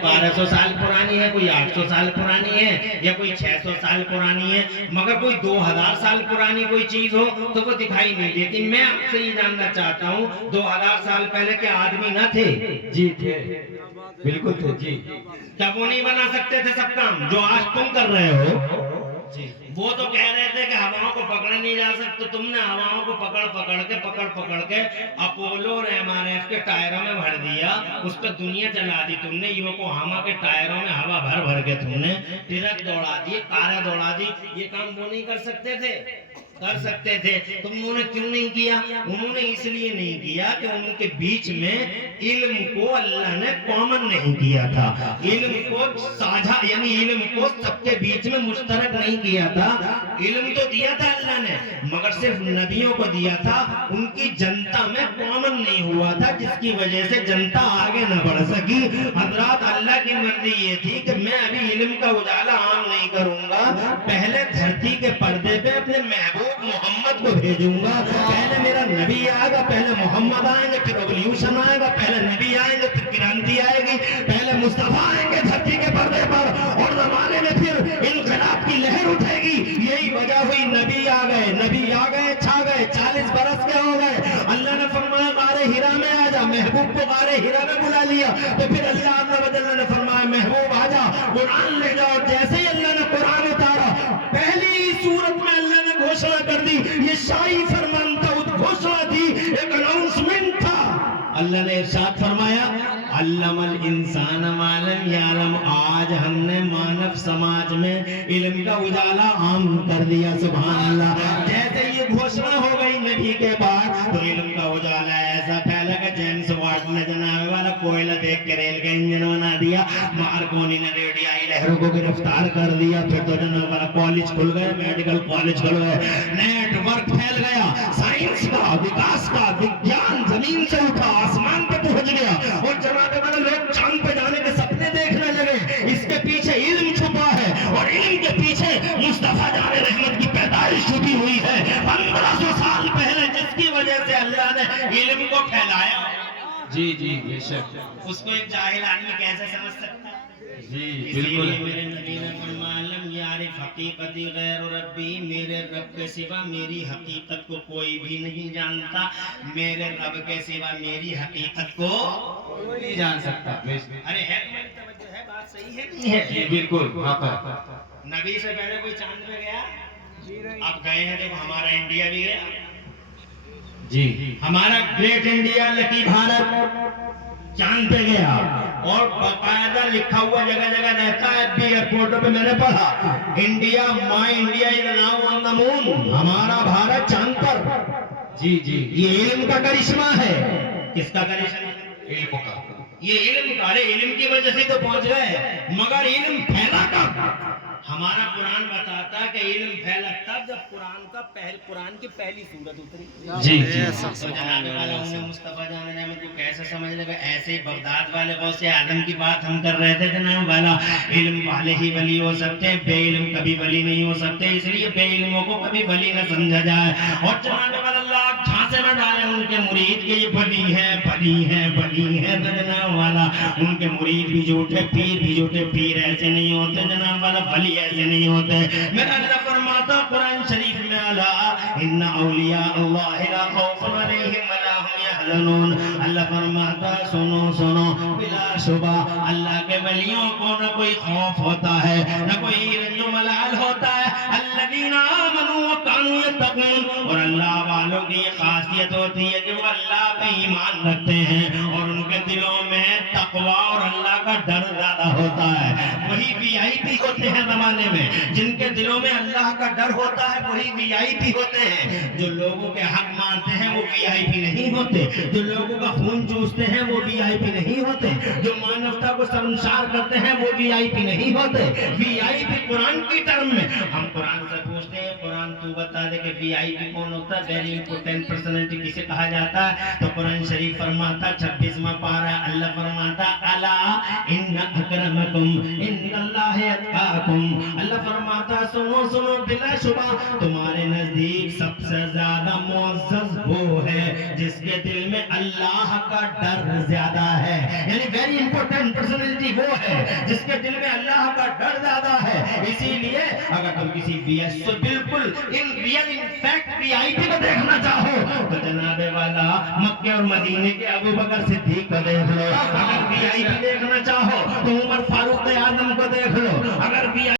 1200 साल पुरानी है, कोई 800 साल पुरानी है, या कोई 600 साल पुरानी है, मगर कोई 2000 साल पुरानी कोई चीज हो तो वो दिखाई नहीं देती। मैं आपसे ये जानना चाहता हूँ, 2000 साल पहले के आदमी न थे? जी थे, बिल्कुल थे जी। क्या वो नहीं बना सकते थे सब काम जो आज तुम कर रहे हो? जी वो तो कह रहे थे कि हवाओं को पकड़ा नहीं जा सकता, तुमने हवाओं को पकड़ के अपोलो और एमआरएफ के टायरों में भर दिया, उस पर दुनिया चला दी तुमने। योकोहामा के टायरों में हवा भर के तुमने ट्रक दौड़ा दी, कारें दौड़ा दी। ये काम वो नहीं कर सकते थे? कर सकते थे। तो उन्होंने क्यों नहीं किया? उन्होंने इसलिए नहीं किया कि उनके बीच में इल्म को अल्लाह ने कॉमन नहीं किया था, इल्म को साझा यानी इल्म को सबके बीच में मुश्तरक नहीं किया था। इल्म तो दिया था अल्लाह ने, मगर सिर्फ नबियों को दिया था, उनकी जनता में कॉमन नहीं हुआ था, जिसकी वजह से जनता आगे न बढ़ सकी। हजरत अल्लाह की मर्जी ये थी कि मैं अभी इल्म का उजाला आम नहीं करूंगा, पहले धरती के पर्दे पे अपने महबूब मोहम्मद को भेजूंगा। पहले मेरा नबी आएगा, पहले मोहम्मद आएंगे, फिर रिवॉल्यूशन आएगा, पहले नबी आएंगे, फिर क्रांति आएगी, पहले मुस्तफा आएंगे धरती के पर्दे पर, और जमाने में फिर इनकलाब की लहर उठेगी। यही वजह हुई, नबी आ गए, छा गए, 40 बरस के हो गए। अल्लाह ने फरमाया गारे हिरा में आ जा, महबूब को गारे हिरा में बुला लिया। तो फिर अल्लाह ने फरमाया महबूब आ जा, कुरान ले जाओ। जैसे ही अल्लाह ने कुरान उतारा, पहली सूरत में अल्लाह ने घोषणा कर दी। ये शाही फरमान था, घोषणा थी, एक अनाउंसमेंट था। अल्लाह ने इरशाद फरमाया, अल्लमल इंसान मा लम यालम। आज हमने मानव समाज में इल्म का उजाला आम कर दिया। सुभान अल्लाह। जैसे ये घोषणा हो गई नबी के बाद, तो इल्म का उजाला ऐसा फैला कि जेम्स वाट ने जनाब वाला कोयला देख के रेल का इंजन बना दिया, मार्कोनी ने रेडियाई लहरों को गिरफ्तार कर दिया। फिर तो जनाब वाला कॉलेज खुल गए, मेडिकल कॉलेज खुल गए, नेटवर्क फैल गया, साइंस का, विकास का, विज्ञान जमीन से उठा आसमान पे पहुंच गया, और जनाब वाले लोग चांद पे जाने के सपने देखने लगे। इसके पीछे इल्म छुपा है, और इल्म के पीछे मुस्तफा जाने रहमत की पैदाइश छुपी हुई है 1500 साल पहले, जिसकी वजह से अल्लाह ने इल्म को फैलाया। जी जी बेशक। उसको एक जाहिल आदमी कैसे समझ सकता है? जी बिल्कुल। मेरे नबी ने फरमाया, लम यारिफ हकीकती गैर रब्बी, मेरे रब के सिवा मेरी हकीकत को कोई भी नहीं जानता, मेरे रब के सिवा मेरी हकीकत को कोई नहीं जान सकता। अरे है तुम्हारी तवज्जो है, बात सही है नहीं है? जी बिल्कुल। नबी से पहले कोई चांद पे गया? अब गए हैं, देखो हमारा इंडिया भी गया जी, हमारा ग्रेट इंडिया, लकी भारत चांद पे गया, और बाकायदा लिखा हुआ जगह जगह रहता है, भी एयरपोर्टों पे मैंने पढ़ा, India my India is now on the moon. हमारा भारत चांद पर। जी जी। ये इल्म का करिश्मा है। किसका करिश्मा? इल्म का। ये इल्म का, अरे इल्म की वजह से तो पहुंच गए, मगर इल्म फैला कब? हमारा कुरान बताता है कि इल्म फैला तब जब कुरान की पहली सूरत उतरी। जी जी। तो जनाब वाला उन्हें मुस्तफा जाने रहमत को कैसे समझ लगा? ऐसे ही बगदाद वाले गौसे आदम की बात हम कर रहे थे जनाब वाला, इल्म वाले ही वली हो सकते हैं, बे इल्म कभी वली नहीं हो सकते, इसलिए बे इल्मों को कभी वली न समझा जाए। और जनाब वाला अल्लाह झांसे में डाले उनके मुरीद के, ये वली है, वली है, वली है। तो जनाब वाला उनके मुरीद भी झूठे, पीर भी झूठे। पीर ऐसे नहीं होते जनाब वाला, वली ऐसे नहीं होते। मेरा अल्लाह फरमाता कुरान शरीफ में, अला इन्ना औलिया अल्लाह ला खौफुन अलैहिम वला हुम यहज़नून। अल्लाह फरमाता सुनो सुनो, बिला शुबा अल्लाह के वलियों को न कोई खौफ होता है, न कोई रंजो मलाल होता है। अल्लज़ीना आमनू व कानू यत्तकून, और अल्लाह वालों की ये खासियत होती है कि वो अल्लाह पे ईमान रखते हैं, और उनके दिलों में तकवा और अल्लाह का डर ज्यादा होता है। वही वीआईपी होते हैं जमाने में, जिनके दिलों में अल्लाह का डर होता है, वही वीआईपी होते हैं। जो लोगों के हक मारते हैं वो वीआईपी नहीं होते, जो लोगों का खून चूसते हैं वो वीआईपी नहीं होते, जो मानवता को शर्मसार करते हैं वो वीआईपी नहीं होते। वीआईपी कुरान की टर्म में, हम कुरान से पूछते हैं, कुरान तू बता दे कि वीआईपी कौन होता है, वेरी इंपॉर्टेंट पर्सनालिटी किसे कहा जाता है? तो कुरान शरीफ फरमाता 26वां पारा अल्लाह फरमाता अला इन्न अकरमकुम इन्नल्लाहि अतकाकुम। अल्लाह फरमाता सुनो सुनो बिलाशुबा तुम्हारे नजदीक सबसे ज्यादा मुअज़्ज़ज़ वो है जिसके दिल में अल्लाह का डर ज्यादा है। यानी वेरी इंपॉर्टेंट पर्सनालिटी वो है जिसके दिल में अल्लाह का डर ज्यादा है। इसीलिए अगर तुम किसी वीएस तो बिल्कुल इन रियल इनफैक्ट वीआईपी को देखना चाहो तो जनाबे वाला मक्के और मदीने के अबू बकर सिद्दीक को देख लो। अगर वीआईपी देखना चाहो